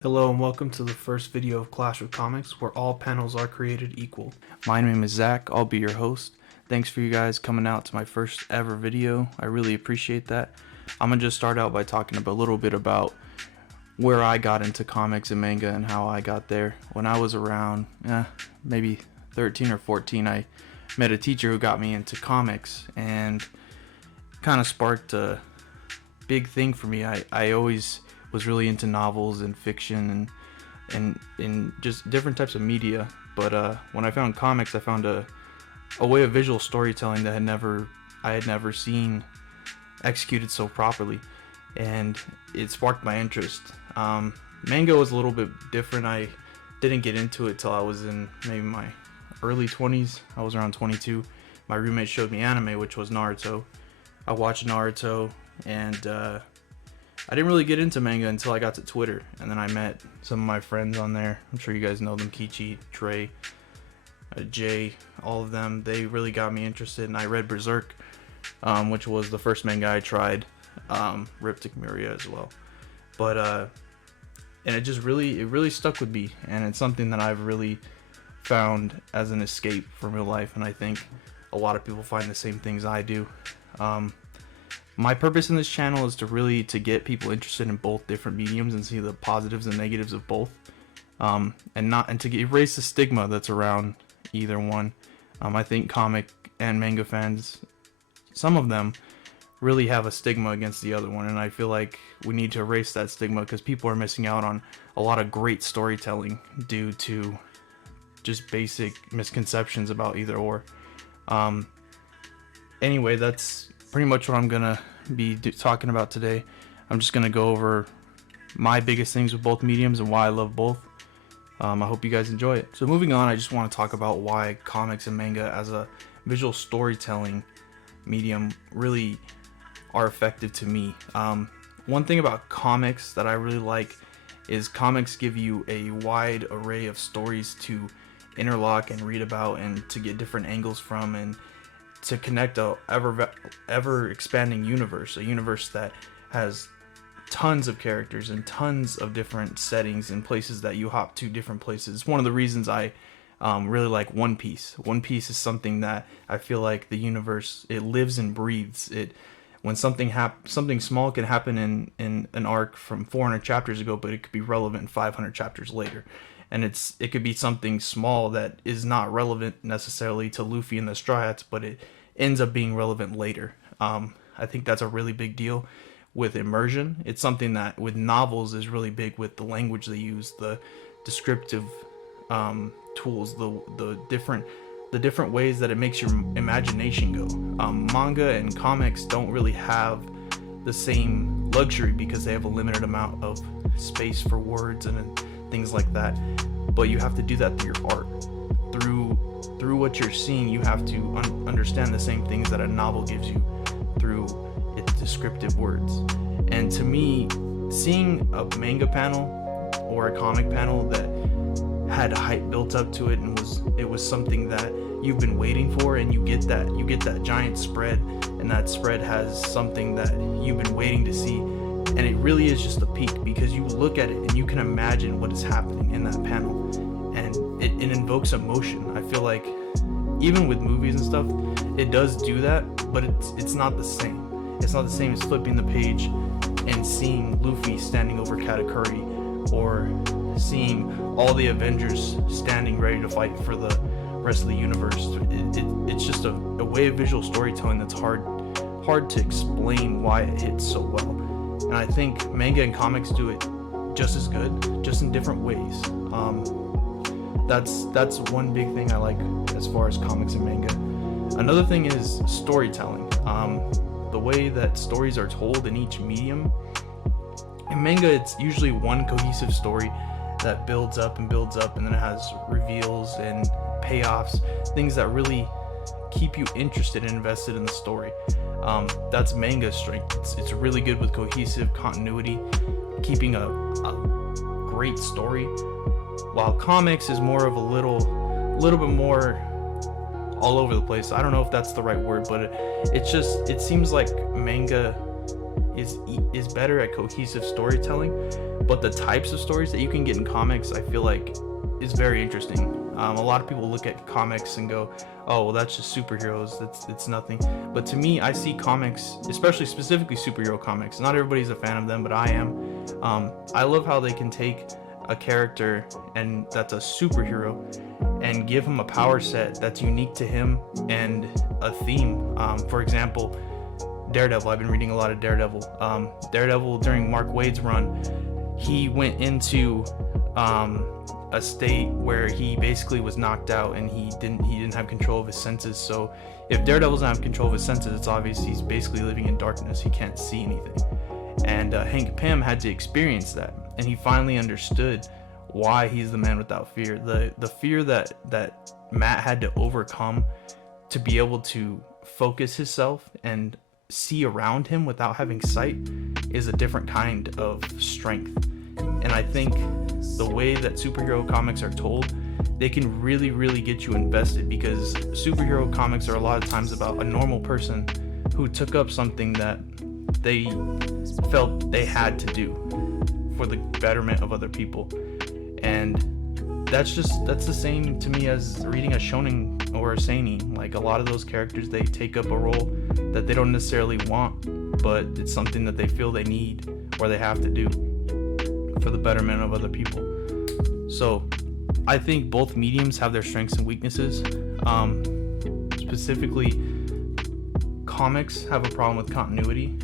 Hello and welcome to the first video of Clash of Comics, where all panels are created equal. My name is Zach, I'll be your host. Thanks for you guys coming out to my first ever video. I really appreciate that. I'm gonna just start out by talking a little bit about where I got into comics and manga and how I got there. When I was around maybe 13 or 14, I met a teacher who got me into comics and kind of sparked a big thing for me. I always was really into novels and fiction and just different types of media. But when I found comics, I found a way of visual storytelling that I had never seen executed so properly, and it sparked my interest. Manga was a little bit different. I didn't get into it till I was in maybe my early 20s. I was around 22. My roommate showed me anime, which was Naruto. I watched Naruto, and I didn't really get into manga until I got to Twitter, and then I met some of my friends on there. I'm sure you guys know them: Kichi, Trey, Jay, all of them. They really got me interested, and I read Berserk, which was the first manga I tried. Riptych Miria as well, but and it really stuck with me, and it's something that I've really found as an escape from real life, and I think a lot of people find the same things I do. My purpose in this channel is to get people interested in both different mediums and see the positives and negatives of both, and to erase the stigma that's around either one. I think comic and manga fans, some of them, really have a stigma against the other one, and I feel like we need to erase that stigma because people are missing out on a lot of great storytelling due to just basic misconceptions about either or. Anyway, that's pretty much what I'm gonna be talking about today. I'm just gonna go over my biggest things with both mediums and why I love both. I hope you guys enjoy it. So moving on, I just want to talk about why comics and manga as a visual storytelling medium really are effective to me. One thing about comics that I really like is comics give you a wide array of stories to interlock and read about, and to get different angles from, and to connect a ever expanding universe, a universe that has tons of characters and tons of different settings and places that you hop to different places. It's one of the reasons I really like One Piece. One Piece is something that I feel like the universe, it lives and breathes. When something small can happen in an arc from 400 chapters ago, but it could be relevant 500 chapters later. And it could be something small that is not relevant necessarily to Luffy and the Straw Hats, but it ends up being relevant later. I think that's a really big deal with immersion. It's something that with novels is really big with the language they use, the descriptive tools, the different ways that it makes your imagination go. Manga and comics don't really have the same luxury because they have a limited amount of space for words and things like that, but you have to do that through your art, through what you're seeing. You have to understand the same things that a novel gives you through its descriptive words. And to me, seeing a manga panel or a comic panel that had hype built up to it, and it was something that you've been waiting for, and you get that giant spread, and that spread has something that you've been waiting to see. And it really is just a peak, because you look at it and you can imagine what is happening in that panel, and it invokes emotion. I feel like even with movies and stuff, it does do that, but it's not the same. It's not the same as flipping the page and seeing Luffy standing over Katakuri, or seeing all the Avengers standing ready to fight for the rest of the universe. It's just a way of visual storytelling that's hard to explain why it hits so well. And I think manga and comics do it just as good, just in different ways. That's one big thing I like as far as comics and manga. Another thing is storytelling. The way that stories are told in each medium. In manga, it's usually one cohesive story that builds up, and then it has reveals and payoffs, things that really keep you interested and invested in the story. That's manga's strength. It's really good with cohesive continuity, keeping a great story, while comics is more of a little bit more all over the place. I don't know if that's the right word, but it seems like manga is better at cohesive storytelling, but the types of stories that you can get in comics, I feel like, is very interesting. A lot of people look at comics and go, oh, well, that's just superheroes, it's nothing. But to me, I see comics, especially specifically superhero comics, not everybody's a fan of them, but I am. I love how they can take a character and that's a superhero and give him a power set that's unique to him and a theme. For example, Daredevil. I've been reading a lot of Daredevil. Daredevil, during Mark Waid's run, he went into a state where he basically was knocked out and he didn't have control of his senses. So if Daredevil doesn't have control of his senses, it's obvious he's basically living in darkness. He can't see anything. And Hank Pym had to experience that, and he finally understood why he's the man without fear. The fear that Matt had to overcome to be able to focus himself and see around him without having sight is a different kind of strength. And I think the way that superhero comics are told, they can really, really get you invested, because superhero comics are a lot of times about a normal person who took up something that they felt they had to do for the betterment of other people. And that's the same to me as reading a shonen or a seinen. Like, a lot of those characters, they take up a role that they don't necessarily want, but it's something that they feel they need or they have to do for the betterment of other people. So I think both mediums have their strengths and weaknesses. Specifically, comics have a problem with continuity.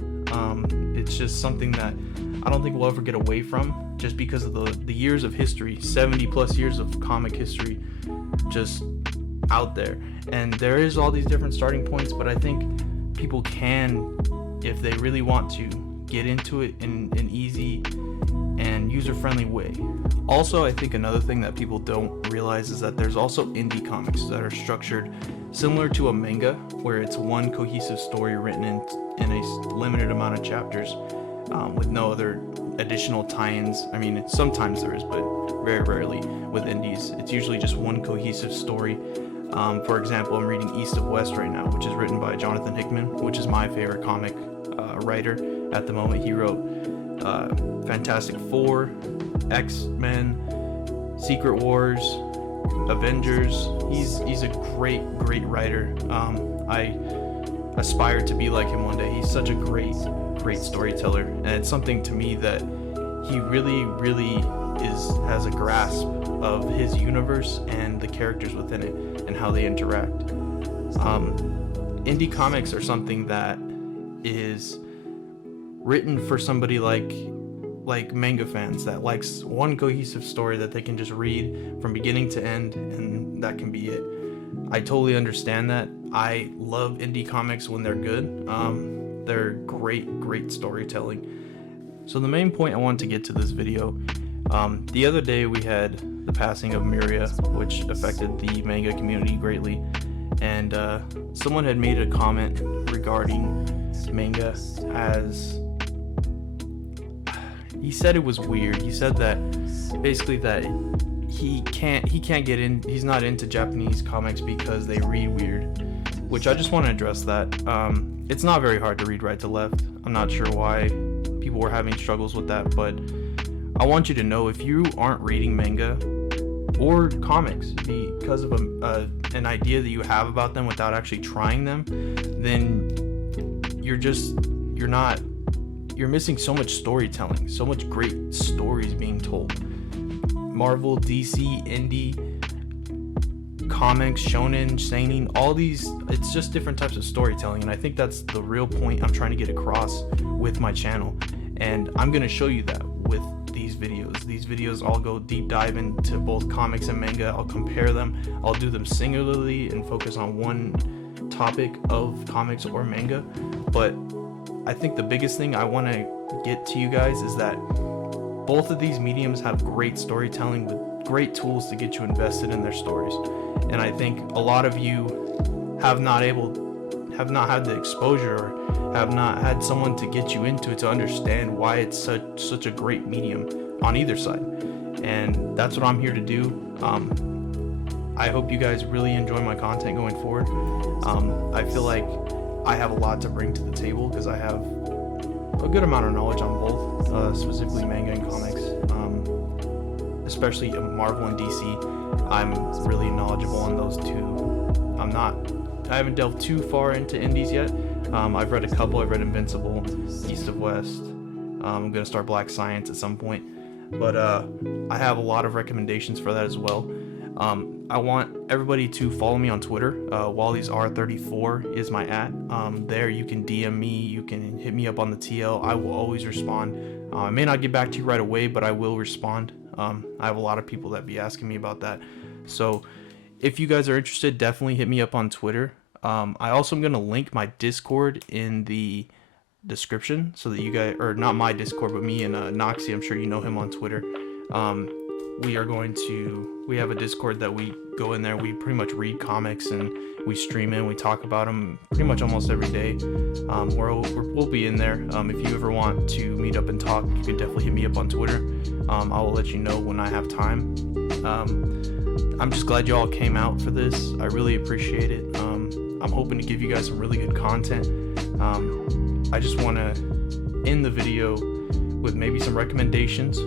It's just something that I don't think we'll ever get away from, just because of the years of history, 70 plus years of comic history just out there. And there is all these different starting points, but I think people can, if they really want to, get into it in an easy and user-friendly way. Also, I think another thing that people don't realize is that there's also indie comics that are structured similar to a manga, where it's one cohesive story written in a limited amount of chapters, with no other additional tie-ins. I mean, sometimes there is, but very rarely with indies. It's usually just one cohesive story. For example, I'm reading East of West right now, which is written by Jonathan Hickman, which is my favorite comic writer at the moment. He wrote Fantastic Four, X-Men, Secret Wars, Avengers. He's a great writer. I aspire to be like him one day. He's such a great storyteller, and it's something to me that he really has a grasp of his universe and the characters within it and how they interact. Indie comics are something that is written for somebody like manga fans that likes one cohesive story that they can just read from beginning to end, and that can be it. I totally understand that. I love indie comics when they're good. They're great storytelling. So the main point I want to get to this video, the other day we had the passing of Miria, which affected the manga community greatly, and someone had made a comment regarding manga, as he said it was weird. He said that basically that he can't get in, he's not into Japanese comics because they read weird, which I just want to address that. It's not very hard to read right to left. I'm not sure why people were having struggles with that, but I want you to know, if you aren't reading manga or comics because of an idea that you have about them without actually trying them, then you're missing so much storytelling, so much great stories being told. Marvel, DC, indie, comics, shonen, seinen, all these, it's just different types of storytelling, and I think that's the real point I'm trying to get across with my channel, and I'm going to show you that with these videos. These videos, I'll go deep dive into both comics and manga. I'll compare them. I'll do them singularly and focus on one topic of comics or manga, but I think the biggest thing I want to get to you guys is that both of these mediums have great storytelling with great tools to get you invested in their stories. And I think a lot of you have not had the exposure, or have not had someone to get you into it to understand why it's such a great medium on either side. And that's what I'm here to do. I hope you guys really enjoy my content going forward. I feel like I have a lot to bring to the table because I have a good amount of knowledge on both, specifically manga and comics, especially Marvel and DC. I'm really knowledgeable on those two. I haven't delved too far into indies yet. I've read a couple. I've read Invincible, East of West. I'm gonna start Black Science at some point, but I have a lot of recommendations for that as well. I want everybody to follow me on Twitter. Wally'sR34 is my @. There you can DM me, you can hit me up on the TL. I will always respond. I may not get back to you right away, but I will respond. I have a lot of people that be asking me about that. So if you guys are interested, definitely hit me up on Twitter. I also am going to link my Discord in the description so that you guys, or not my Discord, but me and Noxy, I'm sure you know him on Twitter. We have a Discord that we go in there, we pretty much read comics and we stream in, we talk about them pretty much almost every day. We'll be in there. If you ever want to meet up and talk, you can definitely hit me up on Twitter. I will let you know when I have time. I'm just glad you all came out for this. I really appreciate it. I'm hoping to give you guys some really good content. I just want to end the video with maybe some recommendations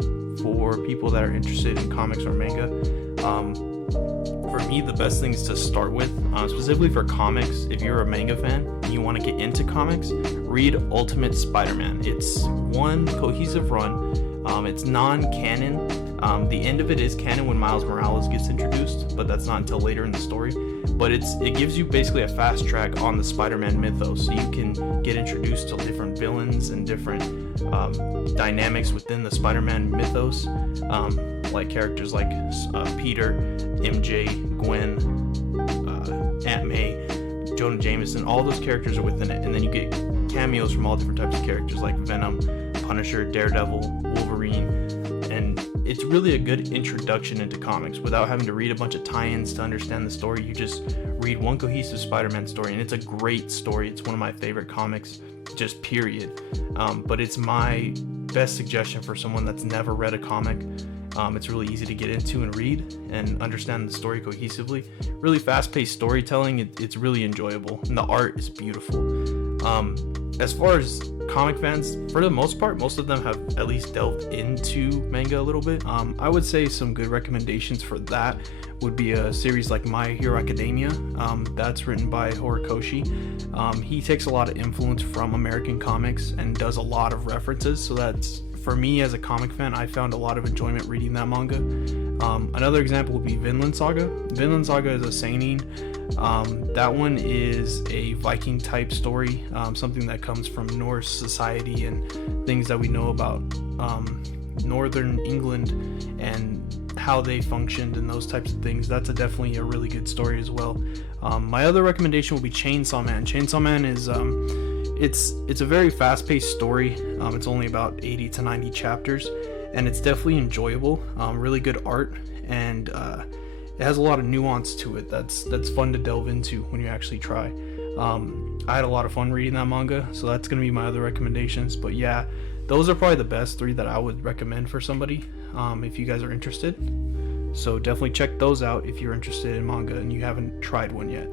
for people that are interested in comics or manga. For me, the best things to start with, specifically for comics, if you're a manga fan and you want to get into comics, read Ultimate Spider-Man. It's one cohesive run. It's non-canon. The end of it is canon when Miles Morales gets introduced, but that's not until later in the story. But it gives you basically a fast track on the Spider-Man mythos, so you can get introduced to different villains and different dynamics within the Spider-Man mythos, like characters like Peter, MJ, Gwen, Aunt May, Jonah Jameson. All those characters are within it, and then you get cameos from all different types of characters like Venom, Punisher, Daredevil, Wolverine, and it's really a good introduction into comics without having to read a bunch of tie-ins to understand the story. You just read one cohesive Spider-Man story, and it's a great story. It's one of my favorite comics, just period. But it's my best suggestion for someone that's never read a comic. It's really easy to get into and read and understand the story cohesively. Really fast-paced storytelling. It's really enjoyable, and the art is beautiful. As far as comic fans, for the most part, most of them have at least delved into manga a little bit. I would say some good recommendations for that would be a series like My Hero Academia. That's written by Horikoshi. He takes a lot of influence from American comics and does a lot of references, so that's, for me as a comic fan, I found a lot of enjoyment reading that manga. Another example would be Vinland Saga. Vinland Saga is a seinen. That one is a Viking type story, something that comes from Norse society and things that we know about northern England and how they functioned and those types of things. That's definitely a really good story as well. My other recommendation will be Chainsaw Man. Chainsaw Man is it's a very fast-paced story. It's only about 80 to 90 chapters, and it's definitely enjoyable. Really good art, and it has a lot of nuance to it that's fun to delve into when you actually try. I had a lot of fun reading that manga, so that's going to be my other recommendations. But yeah, those are probably the best three that I would recommend for somebody if you guys are interested. So definitely check those out if you're interested in manga and you haven't tried one yet.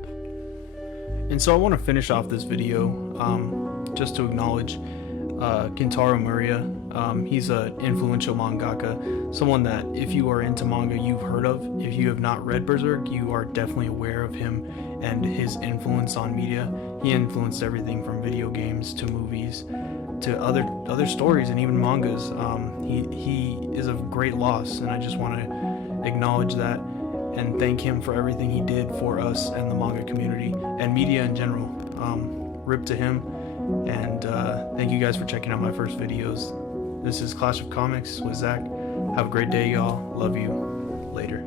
And so I want to finish off this video just to acknowledge Kentaro Miura. He's an influential mangaka, someone that if you are into manga, you've heard of. If you have not read Berserk, you are definitely aware of him and his influence on media. He influenced everything from video games to movies to other stories and even mangas. He is a great loss, and I just want to acknowledge that and thank him for everything he did for us and the manga community and media in general. Rip to him. And thank you guys for checking out my first videos. This is Clash of Comics with Zach. Have a great day, y'all. Love you. Later.